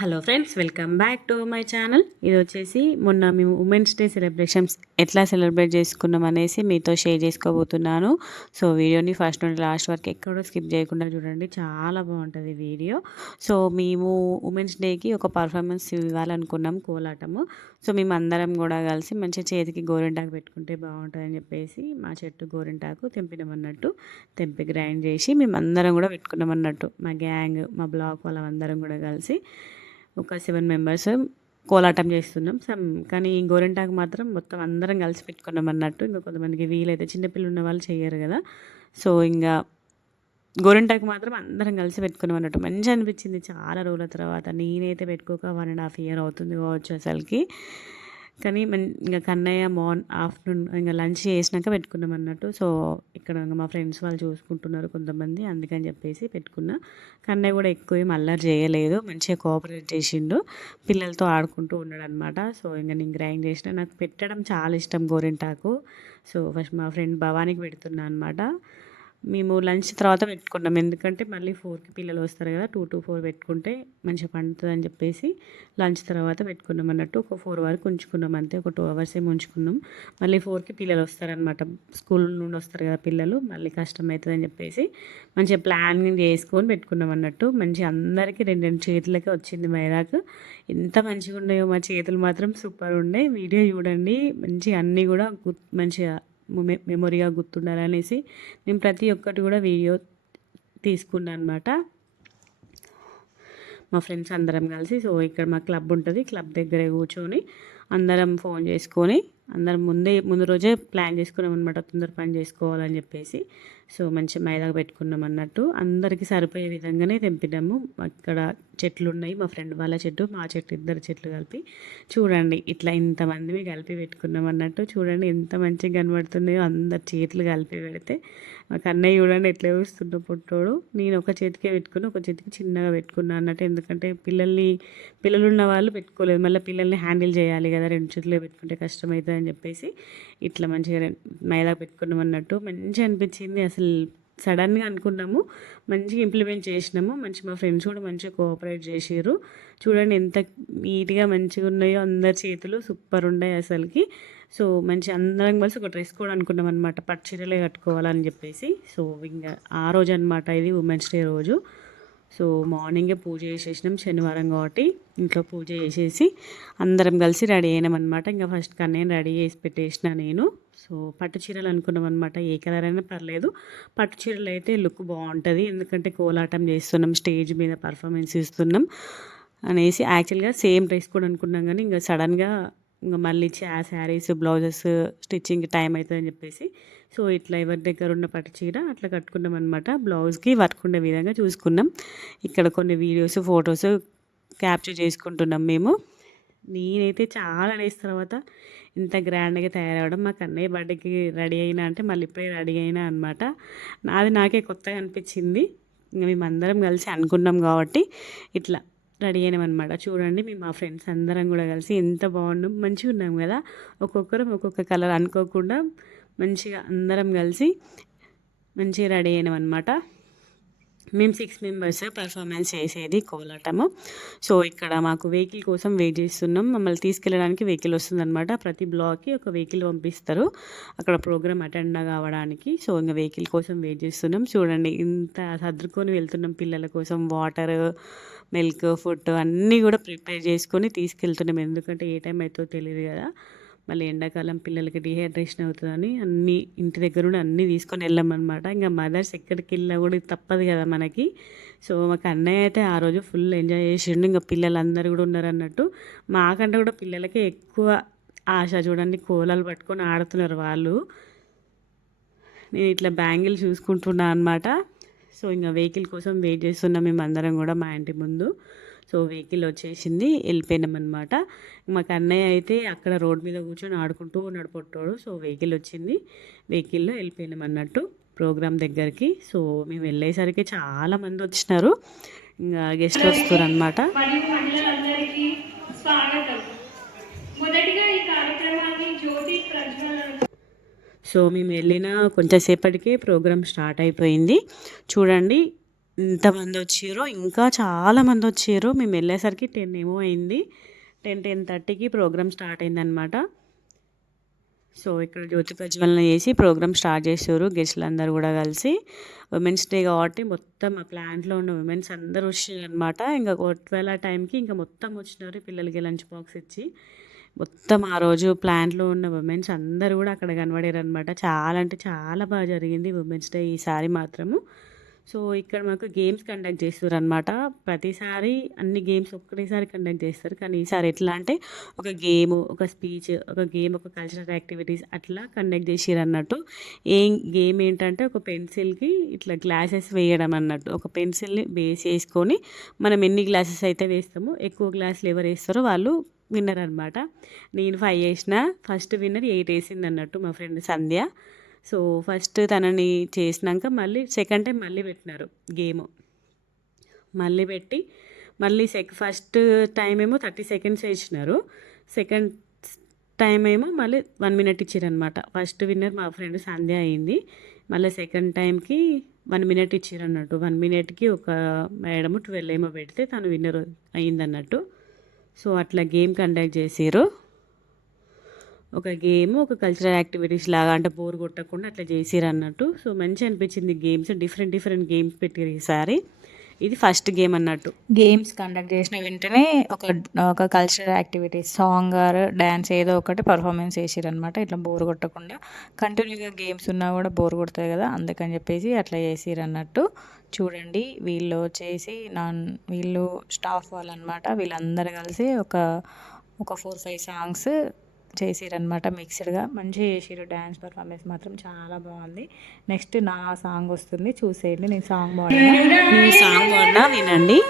Hello friends, welcome back to my channel. ఇది వచ్చేసి మొన్న మేము ఉమెన్స్ డే సెలబ్రేషన్స్ ఎట్లా సెలబ్రేట్ చేసుకున్నాం అనేసి మీతో షేర్ చేసుకోబోతున్నాను. సో వీడియోని ఫస్ట్ నుండి లాస్ట్ వరకు ఎక్కడో స్కిప్ చేయకుండా చూడండి, చాలా బాగుంటుంది వీడియో. సో మేము ఉమెన్స్ డేకి ఒక పర్ఫార్మెన్స్ ఇవ్వాలనుకున్నాం, కోలాటము. సో మేము అందరం కూడా కలిసి మంచిగా చేతికి గోరింటాకు పెట్టుకుంటే బాగుంటుందని చెప్పేసి మా చెట్టు గోరింటాకు తెంపినామన్నట్టు, తెంపి గ్రైండ్ చేసి మేము అందరం కూడా పెట్టుకున్నాం అన్నట్టు. మా గ్యాంగ్, మా బ్లాక్ వాళ్ళందరం కూడా కలిసి ఒక 7 మెంబర్స్ కోలాటం చేస్తున్నాం. కానీ గోరింటాకు మాత్రం మొత్తం అందరం కలిసి పెట్టుకున్నాం అన్నట్టు. ఇంకా కొంతమందికి వీలైతే చిన్నపిల్లలు ఉన్న వాళ్ళు చేయరు కదా. సో ఇంకా గోరింటాకు మాత్రం అందరం కలిసి పెట్టుకున్నాం అన్నట్టు. మంచిగా అనిపించింది చాలా రోజుల తర్వాత. నేనైతే పెట్టుకోక 1.5 year అవుతుంది కావచ్చు అసలుకి. కానీ ఇంకా కన్నయ్య ఆఫ్టర్నూన్ ఇంకా లంచ్ చేసినాక పెట్టుకున్నాం అన్నట్టు. సో ఇక్కడ ఇంకా మా ఫ్రెండ్స్ వాళ్ళు చూసుకుంటున్నారు కొంతమంది, అందుకని చెప్పేసి పెట్టుకున్నా. కన్నయ్య కూడా ఎక్కువ ఏం అల్లరి చేయలేదు, మంచిగా కోఆపరేట్ చేసిండు, పిల్లలతో ఆడుకుంటూ ఉన్నాడు అనమాట. సో ఇంకా నేను గ్రైండ్ చేసిన, నాకు పెట్టడం చాలా ఇష్టం గోరింటాకు. సో ఫస్ట్ మా ఫ్రెండ్ భవానీకి పెడుతున్నా అనమాట. మేము లంచ్ తర్వాత పెట్టుకున్నాం, ఎందుకంటే మళ్ళీ 4కి పిల్లలు వస్తారు కదా, 2 to 4 పెట్టుకుంటే మంచిగా పండుతుంది అని చెప్పేసి లంచ్ తర్వాత పెట్టుకున్నాం అన్నట్టు. ఒక 4 వరకు ఉంచుకున్నాం అంతే, ఒక 2 hours ఏమి ఉంచుకున్నాం. మళ్ళీ 4కి పిల్లలు వస్తారనమాట, స్కూల్ నుండి వస్తారు కదా పిల్లలు, మళ్ళీ కష్టం అవుతుంది అని చెప్పేసి మంచిగా ప్లానింగ్ చేసుకొని పెట్టుకున్నాం అన్నట్టు. మంచిగా అందరికీ 2 చేతులకే వచ్చింది మైదాకు. ఎంత మంచిగా ఉన్నాయో మా చేతులు మాత్రం సూపర్ ఉండే. వీడియో చూడండి, మంచిగా అన్నీ కూడా మంచిగా మెమొరీగా గుర్తుండాలనేసి నేను ప్రతి ఒక్కటి కూడా వీడియో తీసుకున్నాను అనమాట. మా ఫ్రెండ్స్ అందరం కలిసి, సో ఇక్కడ మా క్లబ్ ఉంటుంది, క్లబ్ దగ్గరే కూర్చొని అందరం ఫోన్ చేసుకొని అందరం ముందు రోజే ప్లాన్ చేసుకున్నాం అనమాట, తొందర పని చేసుకోవాలని చెప్పేసి. సో మంచి మైదాగా పెట్టుకున్నాం అన్నట్టు. అందరికీ సరిపోయే విధంగానే తెంపినాము. అక్కడ చెట్లు ఉన్నాయి, మా ఫ్రెండ్ వాళ్ళ చెట్టు, మా చెట్టు, 2 చెట్లు కలిపి చూడండి ఇట్లా ఇంతమందిని కలిపి పెట్టుకున్నాం అన్నట్టు. చూడండి ఎంత మంచిగా కనబడుతున్నాయో, అందరు చేతులు కలిపి పెడితే. మా కన్నయ్య చూడండి ఎట్లా చూస్తుండో పుట్టోడు. నేను ఒక చేతికే పెట్టుకుని ఒక చేతికి చిన్నగా పెట్టుకున్నాను అన్నట్టు, ఎందుకంటే పిల్లలు ఉన్న వాళ్ళు పెట్టుకోలేదు, మళ్ళీ పిల్లల్ని హ్యాండిల్ చేయాలి కదా, 2 చేతులే పెట్టుకుంటే కష్టమవుతుంది అని చెప్పేసి ఇట్లా మంచిగా మైదా పెట్టుకున్నాం అన్నట్టు. మంచిగా అనిపించింది అసలు. సడన్గా అనుకున్నాము, మంచిగా ఇంప్లిమెంట్ చేసినాము. మా ఫ్రెండ్స్ కూడా మంచిగా కోఆపరేట్ చేసారు. చూడండి ఎంత నీట్గా మంచిగా ఉన్నాయో, అందరి చేతులు సూపర్ ఉన్నాయి అసలుకి. సో మంచి అందరం కలిసి ఒక డ్రెస్ కూడా అనుకున్నాం అనమాట, పట్టు చీరలే కట్టుకోవాలని చెప్పేసి. సో ఇంకా ఆ రోజు అనమాట, ఇది ఉమెన్స్ డే రోజు. సో మార్నింగే పూజ చేసేసినాం, శనివారం కాబట్టి ఇంట్లో పూజ చేసేసి అందరం కలిసి రెడీ అయినాం అనమాట. ఇంకా ఫస్ట్ కన్నయ్యని రెడీ చేసి పెట్టేసిన నేను. సో పట్టు చీరలు అనుకున్నాం అనమాట, ఏ కలర్ అయినా పర్లేదు, పట్టు చీరలు అయితే లుక్ బాగుంటుంది, ఎందుకంటే కోలాటం చేస్తున్నాం, స్టేజ్ మీద పర్ఫార్మెన్స్ ఇస్తున్నాం అనేసి. యాక్చువల్గా సేమ్ డ్రెస్ కూడా అనుకున్నాం, కానీ ఇంకా సడన్గా ఇంకా మళ్ళీ ఆ శారీస్, బ్లౌజెస్ స్టిచ్చింగ్ టైం అవుతుందని చెప్పేసి సో ఇట్లా ఎవరి దగ్గర ఉన్న పట్టు చీర అట్లా కట్టుకున్నాం అనమాట. బ్లౌజ్కి వర్క్ ఉండే విధంగా చూసుకున్నాం. ఇక్కడ కొన్ని వీడియోస్, ఫొటోస్ క్యాప్చర్ చేసుకుంటున్నాం మేము. నేనైతే చాలా డేస్ తర్వాత ఇంత గ్రాండ్గా తయారవడం, మా కన్నయ్య బర్త్డేకి రెడీ అయినా అంటే మళ్ళీ ఇప్పుడే రెడీ అయినా అనమాట. నాకే కొత్తగా అనిపించింది. ఇంకా మేమందరం కలిసి అనుకున్నాం కాబట్టి ఇట్లా రెడీ అయినామన్నమాట. చూడండి మేము మా ఫ్రెండ్స్ అందరం కూడా కలిసి ఎంత బాగున్నాం, మంచిగా ఉన్నాం కదా. ఒక్కొక్కరం ఒక్కొక్క కలర్ అనుకోకుండా మంచిగా అందరం కలిసి మంచిగా రెడీ అయినామన్నమాట. మేము 6 మెంబర్స్ పర్ఫార్మెన్స్ చేసేది కోలాటము. సో ఇక్కడ మాకు వెహికల్ కోసం వెయిట్ చేస్తున్నాం. మమ్మల్ని తీసుకెళ్ళడానికి వెహికల్ వస్తుందన్నమాట. ప్రతి బ్లాక్కి ఒక వెహికల్ పంపిస్తారు అక్కడ ప్రోగ్రామ్ అటెండ్ కావడానికి. సో ఇంకా వెహికల్ కోసం వెయిట్ చేస్తున్నాం. చూడండి ఇంత సర్దుకొని వెళ్తున్నాం, పిల్లల కోసం వాటర్, మిల్క్, ఫుడ్ అన్నీ కూడా ప్రిపేర్ చేసుకొని తీసుకెళ్తున్నాం, ఎందుకంటే ఏ టైం అవుతుందో తెలియదు కదా. మళ్ళీ ఎండాకాలం పిల్లలకి డిహైడ్రేషన్ అవుతుందని అన్నీ ఇంటి దగ్గర నుండి అన్నీ తీసుకొని వెళ్ళామన్నమాట. ఇంకా మదర్స్ ఎక్కడికి వెళ్ళినా కూడా తప్పదు కదా మనకి. సో మాకు అన్నయ్య అయితే ఆ రోజు ఫుల్ ఎంజాయ్ చేసిండు, ఇంకా పిల్లలందరూ కూడా ఉన్నారు అన్నట్టు. మాకంటే కూడా పిల్లలకే ఎక్కువ ఆశ. చూడండి కోలాలు పట్టుకొని ఆడుతున్నారు వాళ్ళు. నేను ఇట్లా బ్యాంగిల్ చూసుకుంటున్నా అనమాట. సో ఇంకా వెహికల్ కోసం వెయిట్ చేస్తున్నాం మేము అందరం కూడా మా ఇంటి ముందు. సో వెహికల్ వచ్చేసింది, వెళ్ళిపోయినాం అనమాట. మాకు అన్నయ్య అయితే అక్కడ రోడ్ మీద కూర్చొని ఆడుకుంటూ ఉన్నాడు పొట్టోడు. సో వెహికల్ వచ్చింది, వెహికల్లో వెళ్ళిపోయినాం అన్నట్టు ప్రోగ్రామ్ దగ్గరికి. సో మేము వెళ్ళేసరికి చాలామంది వచ్చినారు, ఇంకా గెస్ట్లు వస్తారు అనమాట. సో మేము వెళ్ళిన కొంచెంసేపటికే ప్రోగ్రామ్ స్టార్ట్ అయిపోయింది. చూడండి ఎంతమంది వచ్చిర్రో, ఇంకా చాలామంది వచ్చిర్రు. మేము వెళ్ళేసరికి 10 ఏమో అయింది. 10:30కి ప్రోగ్రామ్ స్టార్ట్ అయిందనమాట. సో ఇక్కడ జ్యోతి ప్రజ్వలన చేసి ప్రోగ్రామ్ స్టార్ట్ చేసారు గెస్ట్లు అందరూ కూడా కలిసి. ఉమెన్స్ డే కాబట్టి మొత్తం ఆ ప్లాంట్లో ఉన్న ఉమెన్స్ అందరూ వచ్చారనమాట. ఇంకా 12 టైంకి ఇంకా మొత్తం వచ్చినారు పిల్లలకి లంచ్ బాక్స్ ఇచ్చి. మొత్తం ఆ రోజు ప్లాంట్లో ఉన్న ఉమెన్స్ అందరూ కూడా అక్కడ కనబడారు అనమాట. చాలా అంటే చాలా బాగా జరిగింది ఉమెన్స్ డే ఈసారి మాత్రము. సో ఇక్కడ మాకు గేమ్స్ కండక్ట్ చేస్తారనమాట. ప్రతిసారి అన్ని గేమ్స్ ఒక్కటేసారి కండక్ట్ చేస్తారు, కానీ ఈసారి ఎట్లా అంటే ఒక గేమ్, ఒక స్పీచ్, ఒక గేమ్, ఒక కల్చరల్ యాక్టివిటీస్ అట్లా కండక్ట్ చేసిర్రు అన్నట్టు. ఏం గేమ్ ఏంటంటే ఒక పెన్సిల్కి ఇట్లా గ్లాసెస్ వేయడం అన్నట్టు. ఒక పెన్సిల్ని బేస్ చేసుకొని మనం ఎన్ని గ్లాసెస్ అయితే వేస్తామో ఎక్కువ గ్లాసులు ఎవరు వేస్తారో వాళ్ళు విన్నర్ అనమాట. నేను 5 వేసిన, ఫస్ట్ విన్నర్ 8 వేసింది అన్నట్టు మా ఫ్రెండ్ సంధ్య. సో ఫస్ట్ తనని చేసినాక మళ్ళీ సెకండ్ టైం మళ్ళీ పెట్టినారు గేమ్. మళ్ళీ పెట్టి మళ్ళీ ఫస్ట్ టైం ఏమో 30 సెకండ్స్ ఇచ్చినారు. సెకండ్ టైం ఏమో మళ్ళీ 1 మినిట్ ఇచ్చారనమాట. ఫస్ట్ విన్నర్ మా ఫ్రెండ్ సంధ్య అయింది. మళ్ళీ సెకండ్ టైంకి 1 మినిట్ ఇచ్చారు అన్నట్టు. 1 మినిట్కి ఒక మేడము 12 ఏమో పెడితే తను విన్నర్ అయిందన్నట్టు. సో అట్లా గేమ్ కండక్ట్ చేసారు. ఒక గేమ్, ఒక కల్చరల్ యాక్టివిటీస్ లాగా, అంటే బోర్ కొట్టకుండా అట్లా చేసిరు అన్నట్టు. సో మంచిగా అనిపించింది గేమ్స్, డిఫరెంట్ గేమ్స్ పెట్టారు ఈసారి. ఇది ఫస్ట్ గేమ్ అన్నట్టు. గేమ్స్ కండక్ట్ చేసిన వెంటనే ఒక cultural activities, song or dance ఏదో ఒకటి పర్ఫార్మెన్స్ చేసిరనమాట. ఇట్లా బోర్ కొట్టకుండా, కంటిన్యూగా గేమ్స్ ఉన్నా కూడా బోర్ కొడుతుంది కదా, అందుకని చెప్పేసి అట్లా చేసిరన్నట్టు. చూడండి వీళ్ళు వచ్చేసి వీళ్ళు స్టాఫ్ వాళ్ళు అనమాట. వీళ్ళందరూ కలిసి ఒక 4-5 సాంగ్స్ చేసిరనమాట మిక్స్డ్గా. మంచిగా చేసిరు. డ్యాన్స్ పర్ఫార్మెన్స్ మాత్రం చాలా బాగుంది. నెక్స్ట్ నా సాంగ్ వస్తుంది, చూసేయండి. నేను సాంగ్ బాగున్నా వినండి.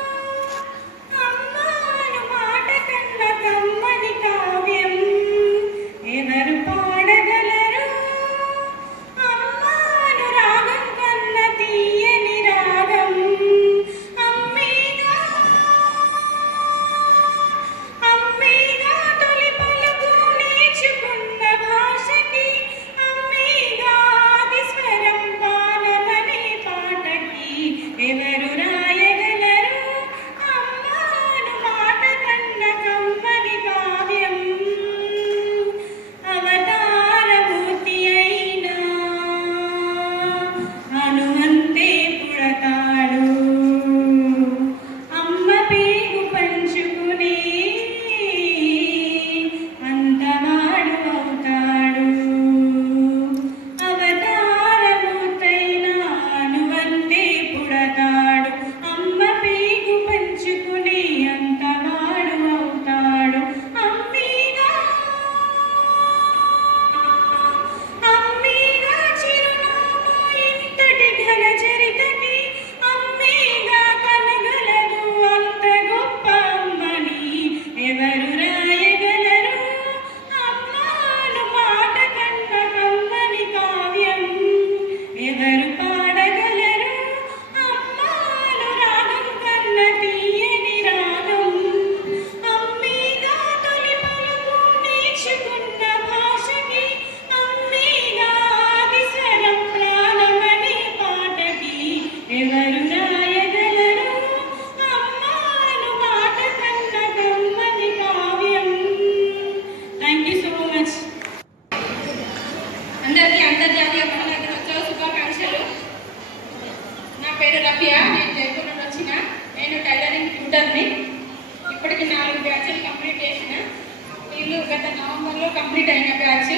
గత నవంబర్లో కంప్లీట్ అయిన బ్యాచ్.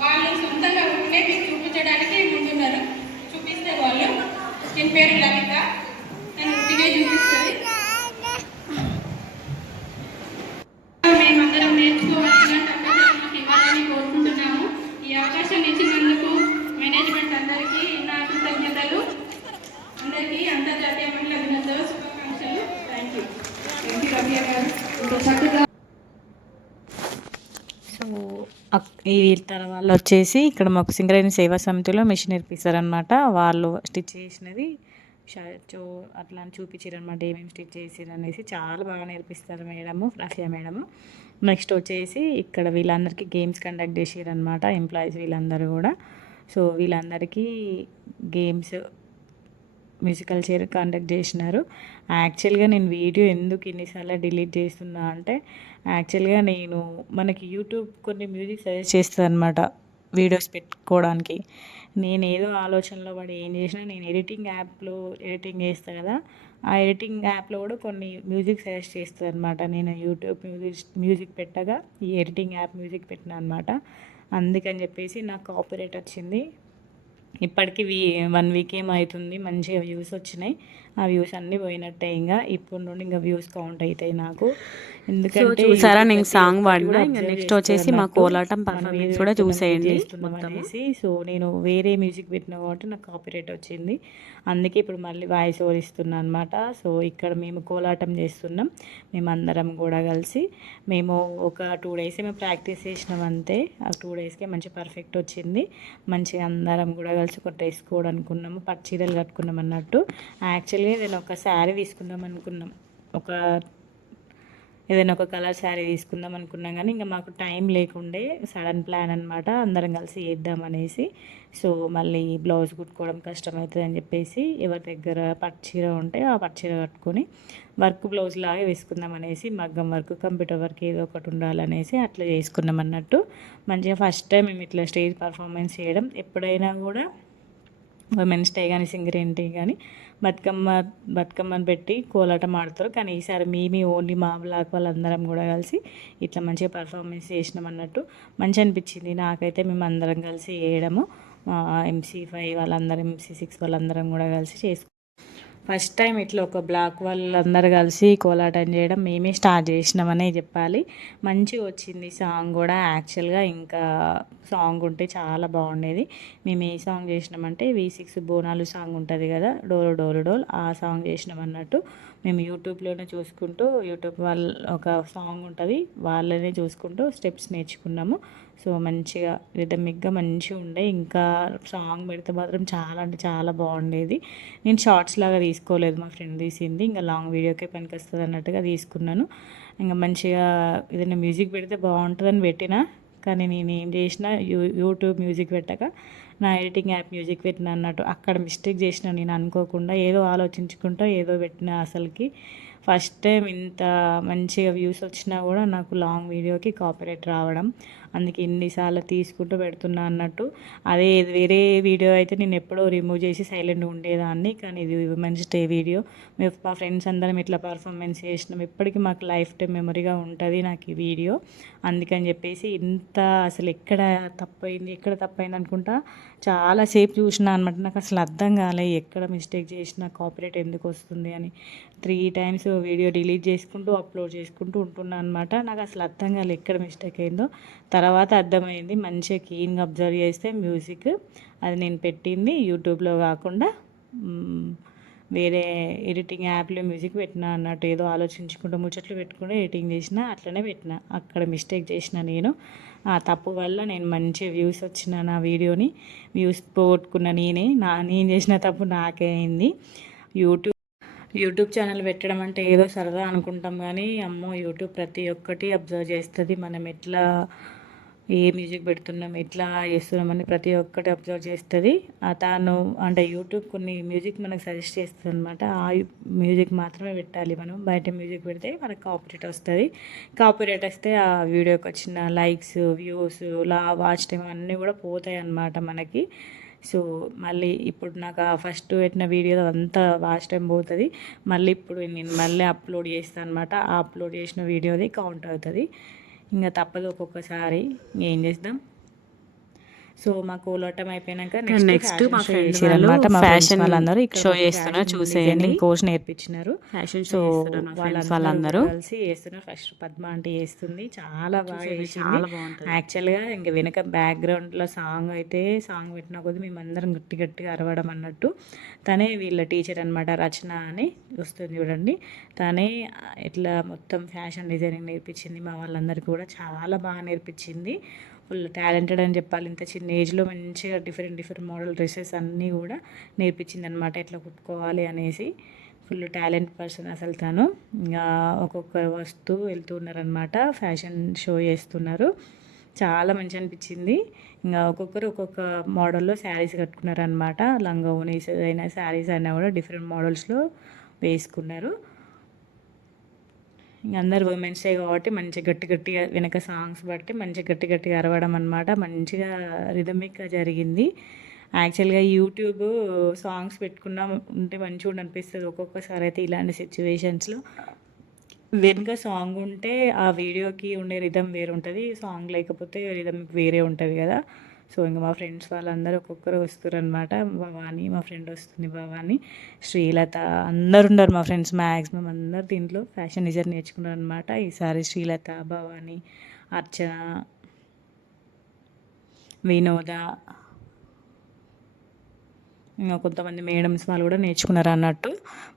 వాళ్ళు సొంతంగా ఉంటే మీకు చూపించడానికి ముందున్నారు. చూపిస్తే వాళ్ళు, దీని పేరు లలిత, తను ఉట్టినే చూపిస్తుంది. మేమందరం నేర్చుకోవాలని మాకు ఇవ్వాలని కోరుకుంటున్నాము. ఈ అవకాశం ఇచ్చినందుకు మేనేజ్మెంట్ అందరికీ నా కృతజ్ఞతలు. అందరికీ అంతర్జాతీయ మహిళా దినోత్సవ శుభాకాంక్షలు. థ్యాంక్ యూ రమ్య గారు. చక్కగా ఈ వాళ్ళు వచ్చేసి ఇక్కడ మాకు సింగరేణి సేవా సమితిలో మిషన్ నేర్పిస్తారనమాట. వాళ్ళు స్టిచ్ చేసినది అట్లా అని చూపించారనమాట, ఏమేమి స్టిచ్ చేసారు అనేసి. చాలా బాగా నేర్పిస్తారు మేడము, రఫియా మేడము. నెక్స్ట్ వచ్చేసి ఇక్కడ వీళ్ళందరికీ గేమ్స్ కండక్ట్ చేసారనమాట, ఎంప్లాయీస్ వీళ్ళందరూ కూడా. సో వీళ్ళందరికీ గేమ్స్ మ్యూజికల్ చైర్ కండక్ట్ చేసినారు. యాక్చువల్గా నేను వీడియో ఎందుకు ఇన్నిసార్లు డిలీట్ చేస్తున్నా అంటే, యాక్చువల్గా నేను మనకి యూట్యూబ్ కొన్ని మ్యూజిక్ సజెస్ట్ చేస్తుంది అనమాట వీడియోస్ పెట్టుకోవడానికి. నేను ఏదో ఆలోచనలో పడి ఏం చేసినా, నేను ఎడిటింగ్ యాప్లో ఎడిటింగ్ చేస్తాను కదా, ఆ ఎడిటింగ్ యాప్లో కూడా కొన్ని మ్యూజిక్ సజెస్ట్ చేస్తుంది అనమాట. నేను యూట్యూబ్ మ్యూజిక్ పెట్టగా ఈ ఎడిటింగ్ యాప్ మ్యూజిక్ పెట్టినా అనమాట. అందుకని చెప్పేసి నాకు కాపీరైట్ వచ్చింది. ఇప్పటికి 1 వీక్ ఏమో అవుతుంది, మంచిగా వ్యూస్ వచ్చినాయి. ఆ వ్యూస్ అన్నీ పోయినట్టే. ఇంకా ఇప్పుడు నుండి ఇంకా వ్యూస్ కౌంట్ అవుతాయి నాకు. ఎందుకంటే చూసారా నేను ప్రతి సాంగ్ ఒక్కటి పాడినా. కూడా ఇంకా observe నెక్స్ట్ చేస్తుంది వచ్చేసి మా అన్నట్టు. కోలాటం మనం పర్ఫార్మెన్స్ ఏది కూడా పెడుతున్నాం, ఏది చూసేయండి చేస్తున్నాం మొత్తం. అనేసి. సో నేను వేరే మ్యూజిక్ పెట్టినా కాబట్టి నాకు కాపీరైట్ వచ్చింది. అందుకే ఇప్పుడు మళ్ళీ వాయిస్ ఓవర్ ఇస్తున్నాను అనమాట. సో ఇక్కడ మేము కోలాటం చేస్తున్నాం, మేమందరం కూడా కలిసి. మేము ఒక 2 days మేము ప్రాక్టీస్ చేసినాం అంతే. ఆ 2 daysకే మంచి పర్ఫెక్ట్ వచ్చింది. మంచిగా అందరం కూడా కలిసి ఒక డ్రెస్ కోడ్ అనుకున్నాము, పట్టు చీరలు కట్టుకున్నాం అన్నట్టు. యాక్చువల్గా నేను ఒక శారీ తీసుకుందాం అనుకున్నాం, ఏదైనా ఒక కలర్ శారీ తీసుకుందాం అనుకున్నాం, కానీ ఇంకా మాకు టైం లేకుండే సడన్ ప్లాన్ అనమాట, అందరం కలిసి వేద్దామనేసి. సో మళ్ళీ బ్లౌజ్ కుట్టుకోవడం కష్టమవుతుంది అని చెప్పేసి ఎవరి దగ్గర పట్టు చీర ఉంటే ఆ పట్టు చీర కట్టుకొని వర్క్ బ్లౌజ్ లాగా వేసుకుందాం అనేసి, మగ్గం వర్క్ కంప్యూటర్ వర్క్ ఏదో ఒకటి ఉండాలనేసి అట్లా చేసుకున్నాం అన్నట్టు. మంచిగా ఫస్ట్ టైం మేము ఇట్లా స్టేజ్ పర్ఫార్మెన్స్ చేయడం. ఎప్పుడైనా కూడా ఉమెన్స్ డే కానీ సింగరేణి కానీ బతుకమ్మని పెట్టి కోలాటం ఆడతారు. కానీ ఈసారి ఓన్లీ మా బ్లాక్ వాళ్ళందరం కూడా కలిసి ఇట్లా మంచిగా పర్ఫార్మెన్స్ చేసినాం అన్నట్టు. మంచి అనిపించింది నాకైతే. మేము అందరం కలిసి వేయడము, MC5 వాళ్ళందరం, MC6 వాళ్ళందరం కూడా కలిసి ఫస్ట్ టైం ఇట్లా ఒక బ్లాక్ వాళ్ళందరూ కలిసి కోలాటం చేయడం మేమే స్టార్ట్ చేసినామనే చెప్పాలి. మంచిగా వచ్చింది సాంగ్ కూడా. యాక్చువల్గా ఇంకా సాంగ్ ఉంటే చాలా బాగుండేది. మేము ఏ సాంగ్ చేసినామంటే V6 బోనాలు సాంగ్ ఉంటుంది కదా, డోలు డోలు డోల్, ఆ సాంగ్ చేసినాం అన్నట్టు. మేము యూట్యూబ్లోనే చూసుకుంటూ, యూట్యూబ్ వాళ్ళ ఒక సాంగ్ ఉంటుంది, వాళ్ళనే చూసుకుంటూ స్టెప్స్ నేర్చుకున్నాము. సో మంచిగా రిథమిక్గా మంచిగా ఉండే. ఇంకా సాంగ్ పెడితే మాత్రం చాలా అంటే చాలా బాగుండేది. నేను షార్ట్స్ లాగా తీసుకోలేదు, మా ఫ్రెండ్ తీసింది, ఇంకా లాంగ్ వీడియోకే పనికి వస్తుంది అన్నట్టుగా తీసుకున్నాను. ఇంకా మంచిగా ఏదైనా మ్యూజిక్ పెడితే బాగుంటుందని పెట్టిన, కానీ నేను ఏం చేసిన, యూట్యూబ్ మ్యూజిక్ పెట్టక నా ఎడిటింగ్ యాప్ మ్యూజిక్ పెట్టిన అన్నట్టు. అక్కడ మిస్టేక్ చేసిన నేను అనుకోకుండా, ఏదో ఆలోచించుకుంటా ఏదో పెట్టిన. అసలుకి ఫస్ట్ టైం ఇంత మంచిగా వ్యూస్ వచ్చినా కూడా నాకు లాంగ్ వీడియోకి కాపీరైట్ రావడం. అందుకే ఇన్నిసార్లు తీసుకుంటూ పెడుతున్నా అన్నట్టు. అదే వేరే వీడియో అయితే నేను ఎప్పుడో రిమూవ్ చేసి సైలెంట్గా ఉండేదాన్ని, కానీ ఇది ఉమెన్స్ డే వీడియో. మేము మా ఫ్రెండ్స్ అందరం ఇట్లా పర్ఫార్మెన్స్ చేసినాం. ఎప్పటికీ మాకు లైఫ్ టైం మెమరీగా ఉంటుంది నాకు ఈ వీడియో. అందుకని చెప్పేసి ఇంత అసలు ఎక్కడ తప్పైంది అనుకుంటా చాలాసేపు చూసిన అనమాట. నాకు అసలు అర్థం కాలే ఎక్కడ మిస్టేక్ చేసిన, కాపీరైట్ ఎందుకు వస్తుంది అని. 3 times వీడియో డిలీట్ చేసుకుంటూ అప్లోడ్ చేసుకుంటూ ఉంటున్నాను అనమాట. నాకు అసలు అర్థం కాలే ఎక్కడ మిస్టేక్ అయిందో. తర్వాత అర్థమైంది, మంచిగా క్లీన్గా అబ్జర్వ్ చేస్తే మ్యూజిక్ అది నేను పెట్టింది యూట్యూబ్లో కాకుండా వేరే ఎడిటింగ్ యాప్లో మ్యూజిక్ పెట్టినా అన్నట్టు. ఏదో ఆలోచించుకుంటూ ముచ్చట్లు పెట్టుకుంటూ ఎడిటింగ్ చేసిన, అట్లనే పెట్టిన. అక్కడ మిస్టేక్ చేసిన నేను. ఆ తప్పు వల్ల నేను మంచిగా వ్యూస్ వచ్చిన నా వీడియోని వ్యూస్ పోగొట్టుకున్న నేను చేసిన తప్పు నాకే అయింది. యూట్యూబ్ ఛానల్ పెట్టడం అంటే ఏదో సరదా అనుకుంటాం, కానీ అమ్మో యూట్యూబ్ ప్రతి ఒక్కటి అబ్జర్వ్ చేస్తుంది. మనం ఎట్లా ఏ మ్యూజిక్ పెడుతున్నాం, ఎట్లా చేస్తున్నామని ప్రతి ఒక్కటి అబ్జర్వ్ చేస్తుంది. తాను అంటే యూట్యూబ్ కొన్ని మ్యూజిక్ మనకు సజెస్ట్ చేస్తుంది అనమాట. ఆ మ్యూజిక్ మాత్రమే పెట్టాలి మనం. బయట మ్యూజిక్ పెడితే మనకు కాపీరైట్ వస్తుంది. కాపీరైట్ వస్తే ఆ వీడియోకి వచ్చిన లైక్స్, వ్యూస్, వాచ్ టైం అన్నీ కూడా పోతాయి అన్నమాట మనకి. సో మళ్ళీ ఇప్పుడు నాకు ఆ ఫస్ట్ పెట్టిన వీడియో అంతా వాచ్ టైం పోతుంది. మళ్ళీ ఇప్పుడు నేను మళ్ళీ అప్లోడ్ చేస్తాను అనమాట. ఆ అప్లోడ్ చేసిన వీడియోది కౌంట్ అవుతుంది. ఇంకా తప్పదు ఒక్కొక్కసారి, ఏం చేద్దాం. సో మా కోలాటం అయిపోయినాక నెక్స్ట్ మా ఫ్రెండ్ అనమాట. మా ఫ్యాషన్ వాళ్ళందరూ షో చేస్తున్నారు, చూసేయండి. కోర్స్ నేర్పించినారు. ఫ్యాషన్ సో వాళ్ళందరూ వాళ్ళందరూ కలిసి చేస్తున్నారు. ఫస్ట్ పద్మ అంటే చేస్తుంది, చాలా బాగా చేసింది. చాలా బాగుంటుంది. యాక్చువల్గా ఇంకా వెనక బ్యాక్గ్రౌండ్లో సాంగ్ పెట్టిన కొద్ది మేమందరం గట్టిగా అరవడం అన్నట్టు. తనే వీళ్ళ టీచర్ అనమాట, రచన అని వస్తుంది చూడండి. తనే ఇట్లా మొత్తం ఫ్యాషన్ డిజైనింగ్ నేర్పించింది. మా వాళ్ళందరికీ కూడా చాలా బాగా నేర్పించింది. ఫుల్ టాలెంటెడ్ అని చెప్పాలి. ఇంత చిన్న ఏజ్లో మంచిగా డిఫరెంట్ మోడల్ డ్రెస్సెస్ అన్నీ కూడా నేర్పించింది అనమాట, ఎట్లా కుట్టుకోవాలి అనేసి. ఫుల్ టాలెంట్ పర్సన్ అసలు తను. ఇంకా ఒక్కొక్క వస్తూ వెళ్తూ ఉన్నారనమాట, ఫ్యాషన్ షో చేస్తున్నారు. చాలా మంచి అనిపించింది. ఇంకా ఒక్కొక్కరు ఒక్కొక్క మోడల్లో శారీస్ కట్టుకున్నారనమాట. లంగా ఓనీస్ అయినా శారీస్ అయినా కూడా డిఫరెంట్ మోడల్స్లో వేసుకున్నారు. ఇంక అందరు ఉమెన్స్ డే కాబట్టి మంచి గట్టి గట్టిగా వెనక సాంగ్స్ బట్టి మంచి గట్టి గట్టిగా అరవడం అనమాట. మంచిగా రిథమిక్గా జరిగింది. యాక్చువల్గా యూట్యూబ్ సాంగ్స్ పెట్టుకున్నాం ఉంటే మంచిగా అనిపిస్తుంది ఒక్కొక్కసారి అయితే ఇలాంటి సిచ్యువేషన్స్లో. వెనుక సాంగ్ ఉంటే ఆ వీడియోకి ఉండే రిథమ్ వేరు ఉంటుంది, సాంగ్ లేకపోతే రిథమ్ వేరే ఉంటుంది కదా. సో ఇంకా మా ఫ్రెండ్స్ వాళ్ళందరూ ఒక్కొక్కరు వస్తారనమాట. భవాని మా ఫ్రెండ్ వస్తుంది, భవాని, శ్రీలత అందరు ఉన్నారు మా ఫ్రెండ్స్. మ్యాక్సిమం అందరు దీంట్లో ఫ్యాషన్ డిజైన్ నేర్చుకున్నారు అనమాట. ఈసారి శ్రీలత, భవాని, అర్చన, వినోద, ఇంకా కొంతమంది మేడమ్స్ వాళ్ళు కూడా నేర్చుకున్నారు అన్నట్టు.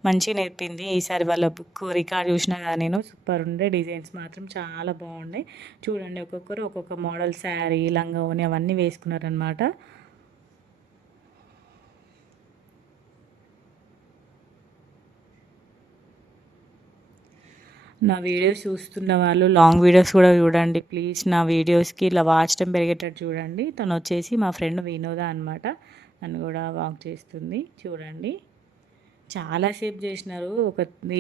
మంచిగా నేర్పింది. ఈసారి వాళ్ళ బుక్ రికార్డ్ చూసినా కానీ నేను సూపర్ ఉండే. డిజైన్స్ మాత్రం చాలా బాగున్నాయి. చూడండి ఒక్కొక్కరు ఒక్కొక్క మోడల్ శారీ, లంగా ఓని అవన్నీ వేసుకున్నారనమాట. నా వీడియోస్ చూస్తున్న వాళ్ళు లాంగ్ వీడియోస్ కూడా చూడండి ప్లీజ్. నా వీడియోస్కి ఇలా వాచ్ టైం పెరిగేటట్టు చూడండి. తను వచ్చేసి మా ఫ్రెండ్ వినోద అనమాట. తను కూడా వాక్ చేస్తుంది చూడండి. చాలాసేపు చేసినారు.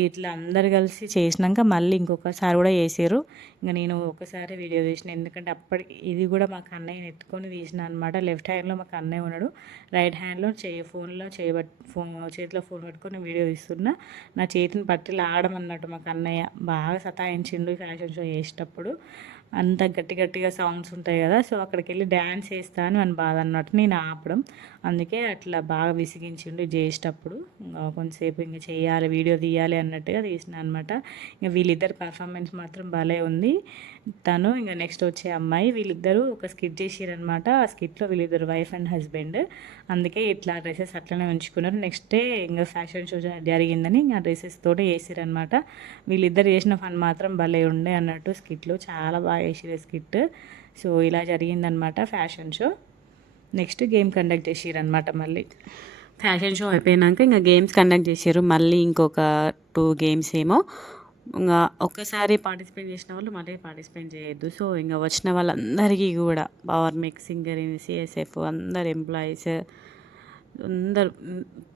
ఇట్లా అందరు కలిసి చేసినాక మళ్ళీ ఇంకొకసారి కూడా చేసారు. ఇంకా నేను ఒకసారి వీడియో తీసిన, ఎందుకంటే అప్పటికి ఇది కూడా మా కన్నయ్యని ఎత్తుకొని తీసిన అనమాట. లెఫ్ట్ హ్యాండ్లో మా కన్నయ్య ఉన్నాడు, రైట్ హ్యాండ్లో చేతిలో ఫోన్ పట్టుకొని వీడియో తీస్తున్నా. నా చేతిని పట్టి లాడమన్నట్టు మా కన్నయ్య బాగా సతాయించిండు ఫ్యాషన్ షో చేసేటప్పుడు. అంత గట్టి గట్టిగా సౌండ్స్ ఉంటాయి కదా, సో అక్కడికి వెళ్ళి డ్యాన్స్ వేస్తాను అని బాధ అన్నట్టు నేను ఆపడం. అందుకే అట్లా బాగా విసిగించిండు చేసేటప్పుడు. కొంతసేపు ఇంకా చేయాలి, వీడియో తీయాలి అన్నట్టుగా తీసిన అనమాట. ఇంకా వీళ్ళిద్దరు పర్ఫార్మెన్స్ మాత్రం భలే ఉంది. తను ఇంకా నెక్స్ట్ వచ్చే అమ్మాయి, వీళ్ళిద్దరూ ఒక స్కిట్ చేసిరనమాట. ఆ స్కిట్లో వీళ్ళిద్దరు వైఫ్ అండ్ హస్బెండ్. అందుకే ఇట్లా డ్రెస్సెస్ అట్లనే ఉంచుకున్నారు. నెక్స్ట్ డే ఇంకా ఫ్యాషన్ షో జరిగిందని ఇంకా డ్రెస్సెస్ తోటే చేసిరనమాట. వీళ్ళిద్దరు చేసిన ఫన్ మాత్రం భలే ఉండే అన్నట్టు. స్కిట్లు చాలా బాగా చేసిరు స్కిట్. సో ఇలా జరిగిందనమాట fashion show. Next game conduct చేసిరనమాట. మళ్ళీ ఫ్యాషన్ షో అయిపోయినాక ఇంకా గేమ్స్ కండక్ట్ చేసారు. మళ్ళీ ఇంకొక 2 గేమ్స్ ఏమో. ఇంకా ఒక్కసారి పార్టిసిపేట్ చేసిన వాళ్ళు మళ్ళీ పార్టిసిపేట్ చేయొద్దు. సో ఇంకా వచ్చిన వాళ్ళందరికీ కూడా పవర్ మిక్సింగ్, సిఎస్ఎఫ్ అందరు ఎంప్లాయీస్ అందరు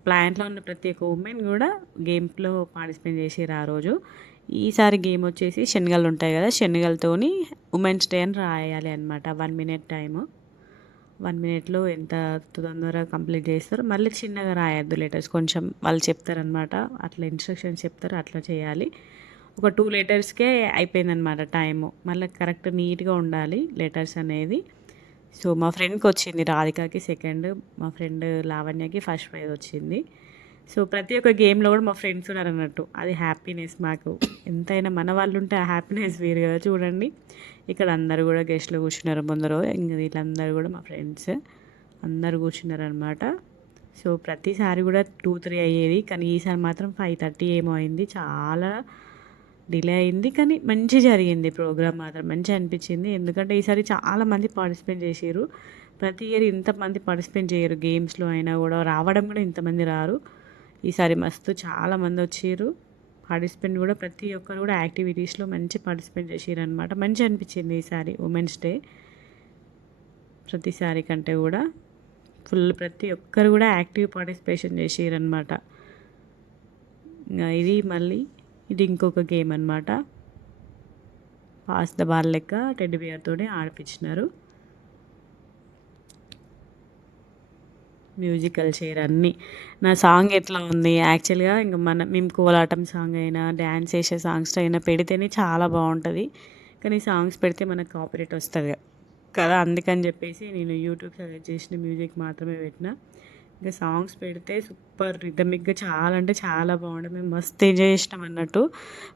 ప్లాంట్లో ఉన్న ప్రతి ఒక్క ఉమెన్ కూడా గేమ్లో పార్టిసిపేట్ చేసారు ఆ రోజు. ఈసారి గేమ్ వచ్చేసి శనగలు ఉంటాయి కదా, శనగలతోని ఉమెన్స్ డే అని రాయాలి అనమాట. 1 minute టైము. 1 minuteలో ఎంత తొందరగా కంప్లీట్ చేస్తారో. మళ్ళీ చిన్నగా రాయొద్దు లెటర్స్, కొంచెం వాళ్ళు చెప్తారనమాట, అట్లా ఇన్స్ట్రక్షన్స్ చెప్తారు, అట్లా చేయాలి. ఒక 2 letersకే అయిపోయిందనమాట టైము. మళ్ళీ కరెక్ట్ నీట్గా ఉండాలి లెటర్స్ అనేది. సో మా ఫ్రెండ్కి వచ్చింది, రాధికకి సెకండ్, మా ఫ్రెండ్ లావణ్యకి ఫస్ట్ ప్రైజ్ వచ్చింది. సో ప్రతి ఒక్క గేమ్లో కూడా మా ఫ్రెండ్స్ ఉన్నారు అన్నట్టు. అది హ్యాపీనెస్ మాకు. ఎంతైనా మన వాళ్ళు ఉంటే ఆ హ్యాపీనెస్ వేరు కదా. చూడండి ఇక్కడ అందరూ కూడా గెస్ట్లు కూర్చున్నారు ముందర. ఇంక వీళ్ళందరూ కూడా మా ఫ్రెండ్స్ అందరు కూర్చున్నారు అనమాట. సో ప్రతిసారి కూడా 2-3 అయ్యేది, కానీ ఈసారి మాత్రం 5:30 ఏమో అయింది. చాలా డిలే అయింది, కానీ మంచి జరిగింది ప్రోగ్రామ్ మాత్రం. మంచిగా అనిపించింది, ఎందుకంటే ఈసారి చాలామంది పార్టిసిపేట్ చేసారు. ప్రతి ఇయర్ ఇంతమంది పార్టిసిపేట్ చేయరు గేమ్స్లో అయినా కూడా, రావడం కూడా ఇంతమంది రారు. ఈసారి మస్తు చాలామంది వచ్చారు. పార్టిసిపేట్ కూడా ప్రతి ఒక్కరు కూడా యాక్టివిటీస్లో మంచి పార్టిసిపేట్ చేసారు అనమాట. మంచి అనిపించింది ఈసారి ఉమెన్స్ డే. ప్రతిసారి కంటే కూడా ఫుల్ ప్రతి ఒక్కరు కూడా యాక్టివ్ పార్టిసిపేషన్ చేసారనమాట. ఇది ఇంకొక గేమ్ అనమాట. పాస్ ద బాల్ లెక్క టెడ్డీ బియర్తోనే ఆడిపించినారు. మ్యూజికల్ చైర్ అన్నీ. నా సాంగ్ ఎట్లా ఉంది యాక్చువల్గా, ఇంకా మేము కోలాటం సాంగ్ అయినా డ్యాన్స్ చేసే సాంగ్స్ అయినా పెడితేనే చాలా బాగుంటుంది. కానీ సాంగ్స్ పెడితే మనకు కాపీరైట్ వస్తుంది కదా, అందుకని చెప్పేసి నేను యూట్యూబ్ సజెస్ట్ చేసిన మ్యూజిక్ మాత్రమే పెట్టిన. ఇంకా సాంగ్స్ పెడితే సూపర్ రిథమిక్గా చాలా అంటే చాలా బాగుంటుంది. మేము మస్తు ఎంజాయ్ చేసినాం అన్నట్టు.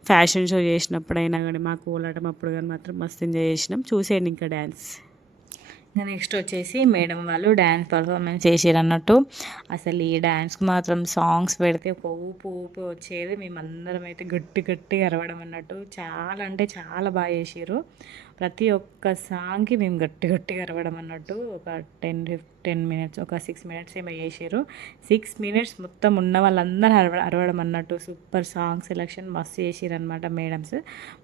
ఫ్యాషన్ షో చేసినప్పుడైనా కానీ, మా కోలాటం అప్పుడు కానీ మాత్రం మస్తు ఎంజాయ్ చేసినాం. చూసేయండి ఇంకా డ్యాన్స్. ఇంకా నెక్స్ట్ వచ్చేసి మేడం వాళ్ళు డ్యాన్స్ పర్ఫార్మెన్స్ చేసారు అన్నట్టు. అసలు ఈ డ్యాన్స్కి మాత్రం సాంగ్స్ పెడితే ఒక ఊపు వచ్చేది. మేమందరం అయితే గట్టిగా అరవడం అన్నట్టు. చాలా అంటే చాలా బాగా చేసారు. ప్రతి ఒక్క సాంగ్కి మేము గట్టిగా అరవడం అన్నట్టు. ఒక 10-15 10 మినిట్స్ ఒక 6 మినిట్స్ ఏమో చేసారు. 6 మినిట్స్ మొత్తం ఉన్న వాళ్ళందరూ అరవడం అన్నట్టు. సూపర్ సాంగ్ సెలెక్షన్ మస్తు చేసిర్రు అనమాట మేడమ్స్.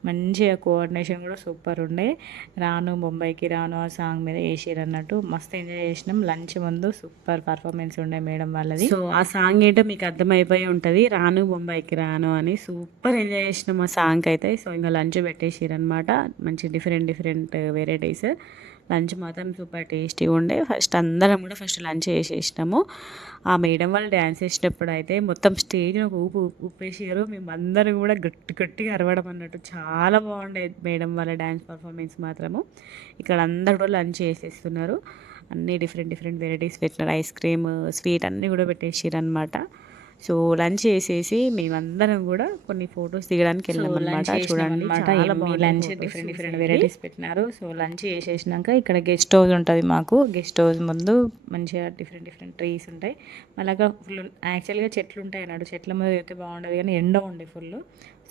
మంచిగా కోఆర్డినేషన్ కూడా సూపర్ ఉండే. రాను బొంబాయికి రాను ఆ సాంగ్ మీద చేసిర్రు అన్నట్టు. మస్తు ఎంజాయ్ చేసినాం. లంచ్ ముందు సూపర్ పర్ఫార్మెన్స్ ఉండే మేడం వాళ్ళది. సో ఆ సాంగ్ ఏంటో మీకు అర్థమైపోయి ఉంటుంది, రాను బొంబాయికి రాను అని. సూపర్ ఎంజాయ్ చేసినాం ఆ సాంగ్ అయితే. సో ఇంకా లంచ్ పెట్టేసిర్రు అనమాట. మంచి డిఫరెంట్ వెరైటీస్. లంచ్ మాత్రం సూపర్ టేస్టీగా ఉండే. అందరం కూడా లంచ్ చేసేసినాము. ఆ మేడం వాళ్ళు డ్యాన్స్ చేసినప్పుడు అయితే మొత్తం స్టేజ్ ఒక ఊపేసారు. మేము అందరం కూడా గట్టిగా అరవడం అన్నట్టు. చాలా బాగుండే మేడం వాళ్ళ డ్యాన్స్ పర్ఫార్మెన్స్ మాత్రము. ఇక్కడ అందరు కూడా లంచ్ చేసేస్తున్నారు. అన్నీ డిఫరెంట్ వెరైటీస్ పెట్టినారు. ఐస్ క్రీమ్, స్వీట్ అన్నీ కూడా పెట్టేసారు అనమాట. సో లంచ్ చేసేసి మేమందరం కూడా కొన్ని ఫొటోస్ దిగడానికి వెళ్ళామన్నమాట. చూడండి చాలా బాగుంది. లంచ్ డిఫరెంట్ వెరైటీస్ పెట్టినారు. సో లంచ్ చేసేసినాక ఇక్కడ గెస్ట్ హౌస్ ఉంటుంది మాకు. గెస్ట్ హౌస్ ముందు మంచిగా డిఫరెంట్ ట్రీస్ ఉంటాయి. అలాగా ఫుల్ యాక్చువల్గా చెట్లు ఉంటాయి అన్నాడు. చెట్ల మీద అయితే బాగుండదు కానీ ఎండ ఉండే ఫుల్.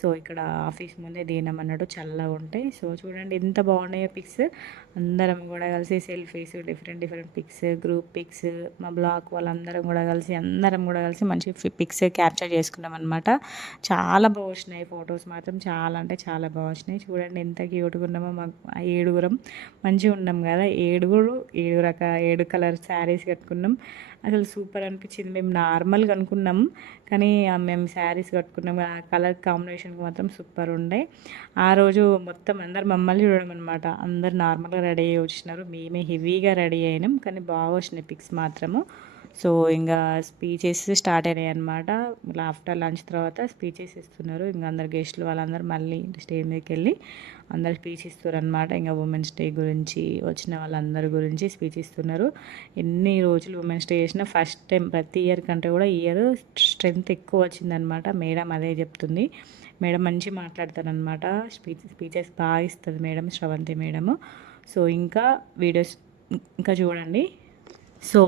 సో ఇక్కడ ఆఫీస్ ముందే దిగినాం అన్నట్టు, చల్లగా ఉంటాయి. సో చూడండి ఎంత బాగున్నాయో పిక్స్. అందరం కూడా కలిసి selfies, different pics, group pics, మా బ్లాక్ వాళ్ళందరం కూడా కలిసి మంచి పిక్స్ క్యాప్చర్ చేసుకున్నాం అనమాట. చాలా బాగా వచ్చినాయి ఫొటోస్ మాత్రం. చాలా అంటే చాలా బాగా వచ్చినాయి. చూడండి ఎంత క్యూట్గా ఉన్నామో. మాకు 7 మంచిగా ఉన్నాం కదా. 7 కలర్ శారీస్ కట్టుకున్నాం. అసలు సూపర్ అనిపించింది. మేము నార్మల్గా అనుకున్నాం కానీ మేము శారీస్ కట్టుకున్నాం. ఆ కలర్ కాంబినేషన్కి మాత్రం సూపర్ ఉండే. ఆ రోజు మొత్తం అందరు మమ్మల్ని చూడడం అనమాట. అందరు నార్మల్గా రెడీ అయ్యి వచ్చినారు. మేమే హెవీగా రెడీ అయినాం కానీ బాగా వచ్చినాయి పిక్స్ మాత్రము. సో ఇంకా స్పీచెస్ స్టార్ట్ అయినాయి అనమాట. ఆఫ్టర్ లంచ్ తర్వాత స్పీచెస్ ఇస్తున్నారు. ఇంకా అందరు గెస్టులు వాళ్ళందరూ మళ్ళీ స్టేజ్ మీదకి వెళ్ళి అందరు స్పీచ్ ఇస్తారు అనమాట. ఇంకా ఉమెన్స్ డే గురించి, వచ్చిన వాళ్ళందరి గురించి స్పీచ్ ఇస్తున్నారు. ఎన్ని రోజులు ఉమెన్స్ డే చేసినా ఫస్ట్ టైం ప్రతి ఇయర్ కంటే కూడా ఈ ఇయర్ స్ట్రెంత్ ఎక్కువ వచ్చిందనమాట. మేడం అదే చెప్తుంది. మేడం మంచి మాట్లాడతారనమాట. స్పీచెస్ బాగా ఇస్తుంది మేడం, శ్రవంతి మేడము. సో ఇంకా వీడియోస్ ఇంకా చూడండి. సో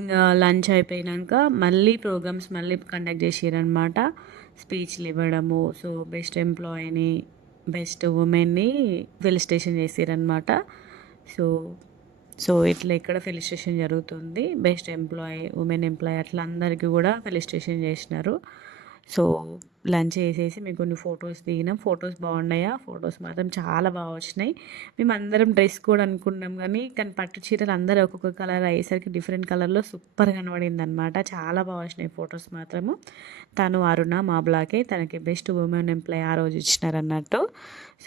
ఇంకా లంచ్ అయిపోయినాక మళ్ళీ ప్రోగ్రామ్స్ కండక్ట్ చేసారనమాట. స్పీచ్లు ఇవ్వడము. సో బెస్ట్ ఎంప్లాయీని, బెస్ట్ ఉమెన్ని ఫెలిసిటేషన్ చేసారనమాట. సో ఇట్లా ఇక్కడ ఫెలిసిటేషన్ జరుగుతుంది. బెస్ట్ ఎంప్లాయీ, ఉమెన్ ఎంప్లాయీ అట్లా అందరికీ కూడా ఫెలిసిటేషన్ చేసినారు. సో లంచ్ చేసేసి మేము కొన్ని ఫొటోస్ దిగినాం. ఫొటోస్ బాగున్నాయా? ఫొటోస్ మాత్రం చాలా బాగా వచ్చినాయి. మేము అందరం డ్రెస్ కోడ్ అనుకున్నాం కానీ పట్టు చీరలు అందరూ ఒక్కొక్క కలర్ అయ్యేసరికి డిఫరెంట్ కలర్లో సూపర్ కనబడింది అనమాట. చాలా బాగా వచ్చినాయి ఫొటోస్ మాత్రము. తను అరుణ మా బ్లాకే, తనకి బెస్ట్ ఉమెన్ ఎంప్లాయీ ఆ రోజు ఇచ్చినారన్నట్టు.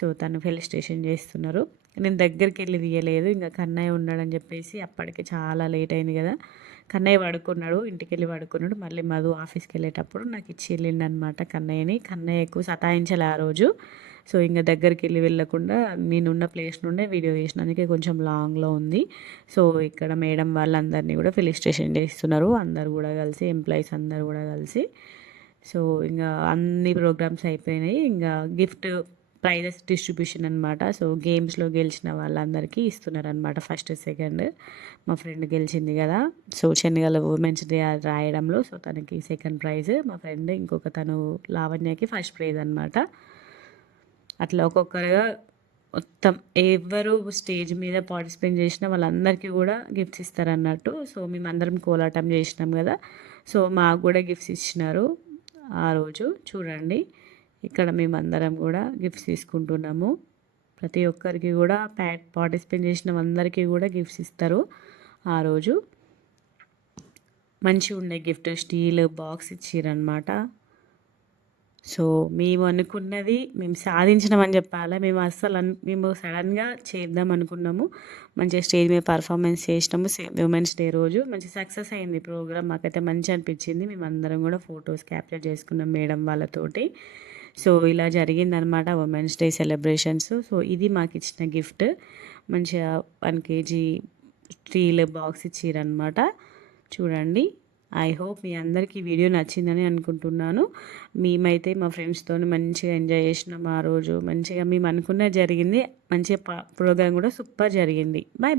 సో తను ఫెలిసిటేషన్ చేస్తున్నారు. నేను దగ్గరికి వెళ్ళి తీయలేదు, ఇంకా కన్నయ్య ఉన్నాడని చెప్పేసి. అప్పటికి చాలా లేట్ అయింది కదా. కన్నయ్య పడుకున్నాడు, ఇంటికి వెళ్ళి పడుకున్నాడు. మళ్ళీ మధు ఆఫీస్కి వెళ్ళేటప్పుడు నాకు ఇచ్చి వెళ్ళిండు అనమాట కన్నయ్యని. కన్నయ్య ఎక్కువ సతాయించాలి ఆ రోజు. సో ఇంకా దగ్గరికి వెళ్ళకుండా నేనున్న ప్లేస్ నుండే వీడియో చేసిన, అందుకే కొంచెం లాంగ్లో ఉంది. సో ఇక్కడ మేడం వాళ్ళందరినీ కూడా ఫెలిసిటేషన్ చేస్తున్నారు. అందరు కూడా కలిసి, ఎంప్లాయీస్ అందరు కూడా కలిసి. సో ఇంకా అన్ని ప్రోగ్రామ్స్ అయిపోయినాయి. ఇంకా గిఫ్ట్ ప్రైజెస్ డిస్ట్రిబ్యూషన్ అనమాట. సో గేమ్స్లో గెలిచిన వాళ్ళందరికీ ఇస్తున్నారనమాట. First, second. మా ఫ్రెండ్ గెలిచింది కదా, సో శనిగల ఉమెన్స్ డే రాయడంలో. సో తనకి సెకండ్ ప్రైజ్, మా ఫ్రెండ్ ఇంకొక తను లావణ్యకి ఫస్ట్ ప్రైజ్ అనమాట. అట్లా ఒక్కొక్కరుగా మొత్తం ఎవరు స్టేజ్ మీద పార్టిసిపేట్ చేసిన వాళ్ళందరికీ కూడా గిఫ్ట్స్ ఇస్తారన్నట్టు. సో మేమందరం కోలాటం చేసినాం కదా, సో మాకు కూడా గిఫ్ట్స్ ఇచ్చినారు ఆ రోజు. చూడండి ఇక్కడ మేమందరం కూడా గిఫ్ట్స్ తీసుకుంటున్నాము. ప్రతి ఒక్కరికి కూడా పార్టిసిపేట్ చేసిన అందరికీ కూడా గిఫ్ట్స్ ఇస్తారు ఆ రోజు. మంచిగా ఉండే గిఫ్ట్, స్టీల్ బాక్స్ ఇచ్చిరనమాట. సో మేము అనుకున్నది మేము సాధించినామని చెప్పాలి. మేము సడన్గా చేద్దాం అనుకున్నాము. మంచిగా స్టేజ్ మీద పర్ఫార్మెన్స్ చేసినాము. ఉమెన్స్ డే రోజు మంచి సక్సెస్ అయింది ప్రోగ్రామ్. మాకైతే మంచి అనిపించింది. మేమందరం కూడా ఫొటోస్ క్యాప్చర్ చేసుకున్నాం మేడం వాళ్ళతోటి. సో ఇలా జరిగిందనమాట ఉమెన్స్ డే సెలబ్రేషన్స్. సో ఇది మాకు ఇచ్చిన గిఫ్ట్. మంచిగా 1 kg స్టీల్ బాక్స్ ఇచ్చిరనమాట. చూడండి. ఐ హోప్ మీ అందరికీ వీడియో నచ్చిందని అనుకుంటున్నాను. మేమైతే మా ఫ్రెండ్స్తో మంచిగా ఎంజాయ్ చేసినాం ఆ రోజు. మంచిగా మేము అనుకున్నది జరిగింది. మంచిగా ప్రోగ్రామ్ కూడా సూపర్ జరిగింది. Bye bye.